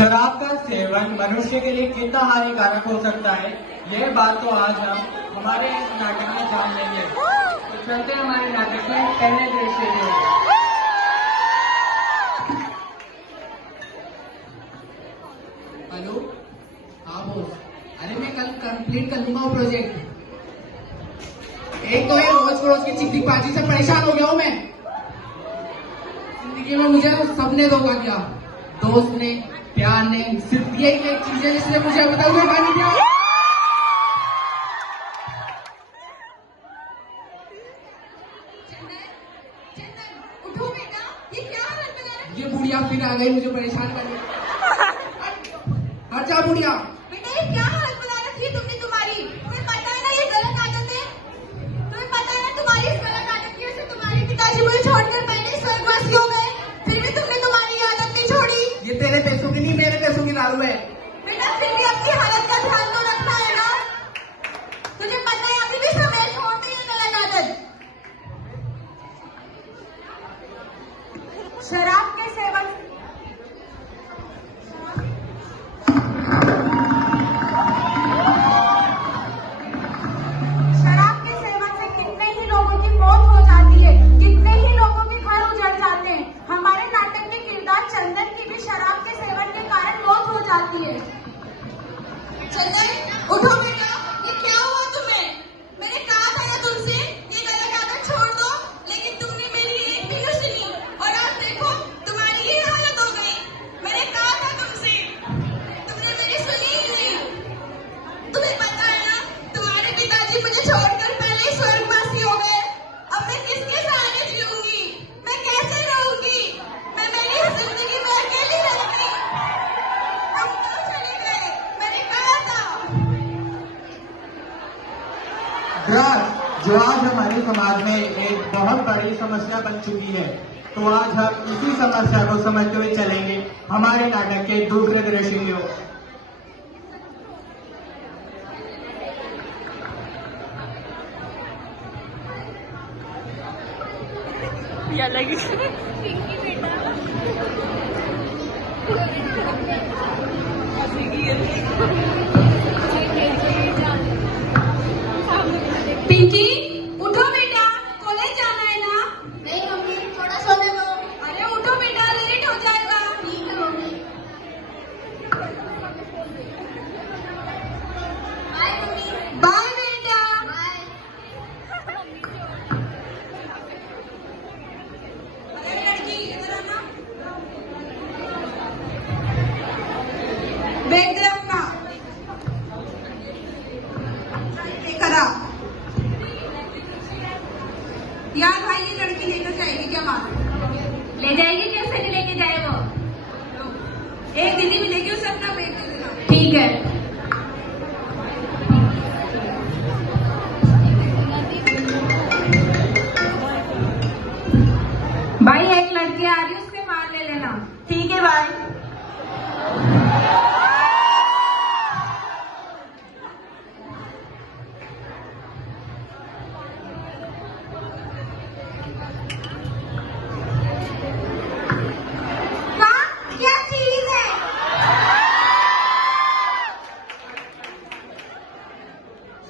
शराब का सेवन मनुष्य के लिए कितना हानिकारक हो सकता है, यह बात तो आज हम हमारे इस नाटक में जान लेंगे। तो चलते हैं हमारे नाटक में पहले दृश्य में। हेलो, हाँ बॉस। अरे मैं कल कंप्लीट कर लूंगा वो प्रोजेक्ट। एक तो ये रोज रोज की चिकनी से परेशान हो गया हूँ मैं। जिंदगी में मुझे सबने धोखा दिया, दोस्त ने, प्यार ने, सिर्फ ये एक चीज है जिसने मुझे बताया धोखा नहीं दिया। उठो बेटा, ये क्या हालत बना रहा है? ये बुढ़िया फिर आ गई मुझे परेशान करने। अच्छा बुढ़िया, बेटा ये क्या हालत बना रखी है तुमने तुम्हारी? तुम्हें पता है ना ये गलत आदत है। तुम्हें पता है ना तुम्हारी इस गलत आदत की वजह से तुम्हारे पिताजी मुझे छोड़कर पहले स्वर्गवासी हो गए, फिर भी तुमने तुम्हारी ये आदत नहीं छोड़ी। ये तेरे पैसों की नहीं, मेरे पैसों की दारू है। बेटा फिर भी अपनी हालत का ध्यान तो रखना है ना। तुझे पता है अभी भी समय छोड़ दे ये गलत आदत। शराब के सेवन से कितने ही लोगों की मौत हो जाती है, कितने ही लोगों के घर उजड़ जाते हैं। हमारे नाटक में किरदार चंदन की भी शराब के सेवन के कारण मौत हो जाती है। चंदन उठो बेटा, ये क्या हुआ तुम्हें? मैंने कहा था ना तुमसे ये गलत आदत छोड़ दो, लेकिन तुमने मेरी एक भी न सुनी और आज देखो तुम्हारी ये हालत हो गई। मैंने कहा था तुमसे, तुमने मेरी सुनी ही नहीं। तुम्हें पता है ना तुम्हारे पिताजी मुझे छोड़कर पहले स्वर्गवासी हो गए। अब मैं किसके सहारे जीऊंगी? मैं कैसे रहूंगी? मैं मेरी जिंदगी में अकेली रहूंगी। हम क्यों चले गए? मैंने कहा था। ड्रग्स जो आज हमारे समाज में एक बहुत बड़ी समस्या बन चुकी है, तो आज हम इसी समस्या को समझते हुए चलेंगे हमारे नाटक के दूसरे दृश्य की ओर। पिंकी उठो बेटा, कॉलेज जाना है ना? नहीं मम्मी, थोड़ा सोने दो। अरे उठो बेटा, लेट हो जाएगा। ठीक है मम्मी। Bye mummy. बाय बेटा। बाय। अरे लड़की इधर आना। बैग दे अपना। लेकर आ। यार भाई ये लड़की लेकर जाएगी क्या मालूम? ले जाएगी, कैसे नहीं लेके जाए वो? एक दिल्ली मिलेगी उसे अपना बैग दे देना। ठीक है। भाई एक लड़की आ रही है, उसके मार ले लेना। ठीक है भाई। क्या चीज है?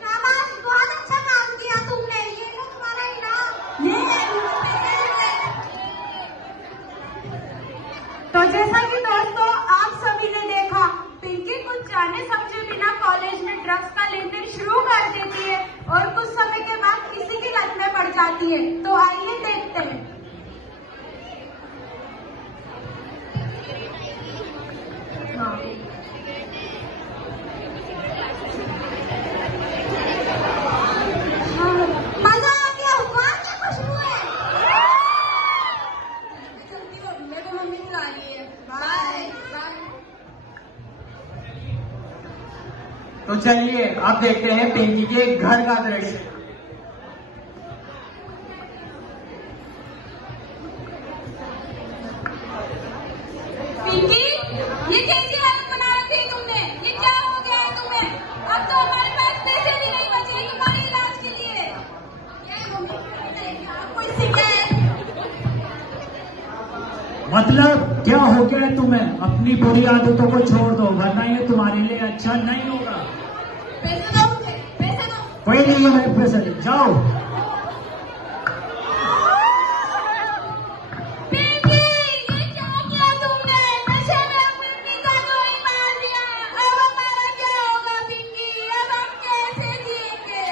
शाबाश, बहुत अच्छा काम किया तुमने। ये लो तुम्हारा इनाम। तो जैसा कि दोस्तों आप सभी ने देखा, पिंकी कुछ जाने समझे बिना कॉलेज में ड्रग्स का लेन देन शुरू कर देती है और कुछ समय के बाद किसी की लत में पड़ जाती है। तो आइए देखते हैं। मजा आ गया, हुआ क्या खुशबू है? मेरे को मम्मी बुला रही है। Bye bye. तो चलिए अब देखते हैं पिंकी के घर का दृश्य। पिंकी, ये कैसी हालत बना रखी है तुमने? ये क्या हो गया है तुम्हें? अब तो हमारे पास पैसे भी नहीं बचे तुम्हारे इलाज के लिए। क्या है मम्मी? कोई शिकायत? मतलब क्या हो गया है तुम्हें? अपनी बुरी आदतों को छोड़ दो, वरना ये तुम्हारे लिए अच्छा नहीं होगा। पैसे दो मुझे, पैसे दो। कोई नहीं है मेरे पैसे, जाओ। पिंकी, ये क्या किया तुमने? नशे में अपनी पिता को ही मार दिया। अब हमारा क्या होगा पिंकी? अब हम कैसे जिएंगे?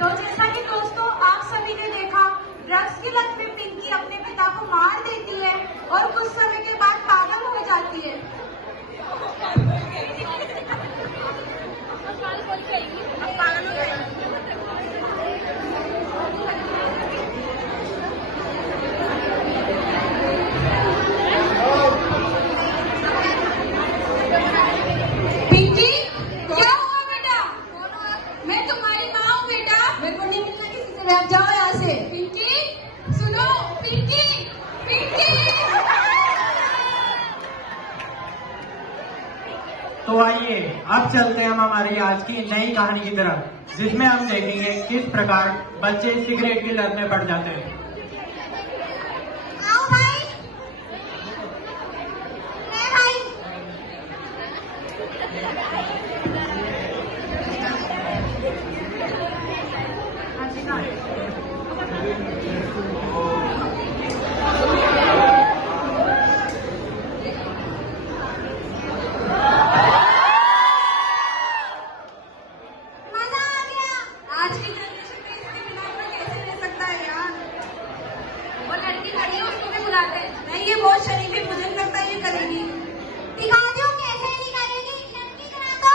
तो जैसा कि दोस्तों आप सभी ने देखा, ड्रग्स की लत में पिंकी अपने पिता को मार देती है और कुछ समय के बाद पागल हो जाती है। पिंकी, क्या हुआ बेटा? मैं तुम्हारी माँ हूँ बेटा। मेरे को नहीं मिलना किसी से, आप जाओ यहाँ से। पिंकी, सुनो, पिंकी, पिंकी। तो आइए अब चलते हैं हम हमारी आज की नई कहानी की तरफ, जिसमें हम देखेंगे किस प्रकार बच्चे सिगरेट की लत में पड़ जाते हैं। आओ भाई। ले भाई। मजा आ गया। आज की जनरेशन में इसके बिना तो कैसे रह सकता है यार। वो लड़की खड़ी है, उसको भी बुलाते हैं। नहीं, ये बहुत शरीफ है, मुझे नहीं लगता ये करेगी। दिखा दो कैसे नहीं करेगी, लड़की करा दो।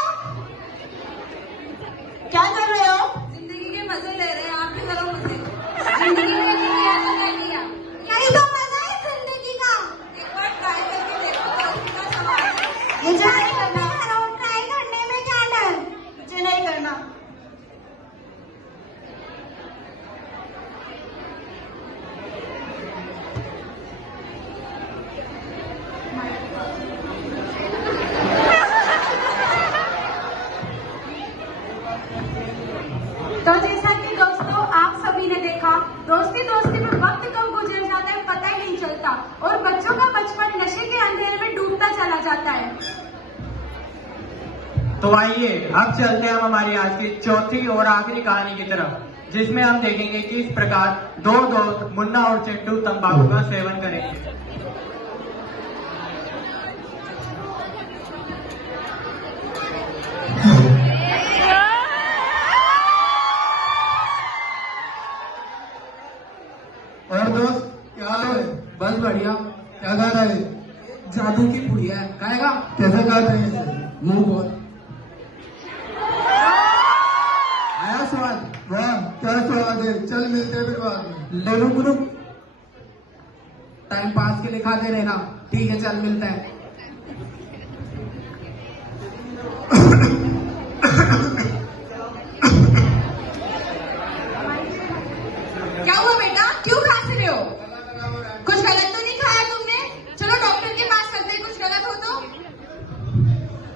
क्या कर रहे हो? जिंदगी के मजे ले रहे हैं, आप भी करो मजे। जिंदगी में लिया तो क्या लिया? यही तो मजा है जिंदगी का। एक बार ट्राई करके देखो तो उसका सवाल है। मुझे नहीं करना। ट्राई करने में क्या डर? मुझे नहीं करना। तो जैसा कि दोस्तों आप सभी ने देखा, दोस्ती दोस्ती में वक्त कब गुजर जाता है पता ही नहीं चलता और बच्चों का बचपन नशे के अंधेरे में डूबता चला जाता है। तो आइए अब चलते हैं हम हमारी आज की चौथी और आखिरी कहानी की तरफ, जिसमें हम देखेंगे किस प्रकार दो दोस्त मुन्ना और चिंटू तंबाकू का सेवन करेंगे। और दोस्त क्या हाल है? बस बढ़िया। क्या गा रहा है? जादू की पुड़िया है, खाएगा? कैसे गाते हैं इसे? मुंह बोल। आया स्वाद? वाह क्या स्वाद है। चल मिलते हैं फिर बाद में। ले रुक रुक, टाइम पास के लिए खाते रहना। ठीक है, चल मिलता है।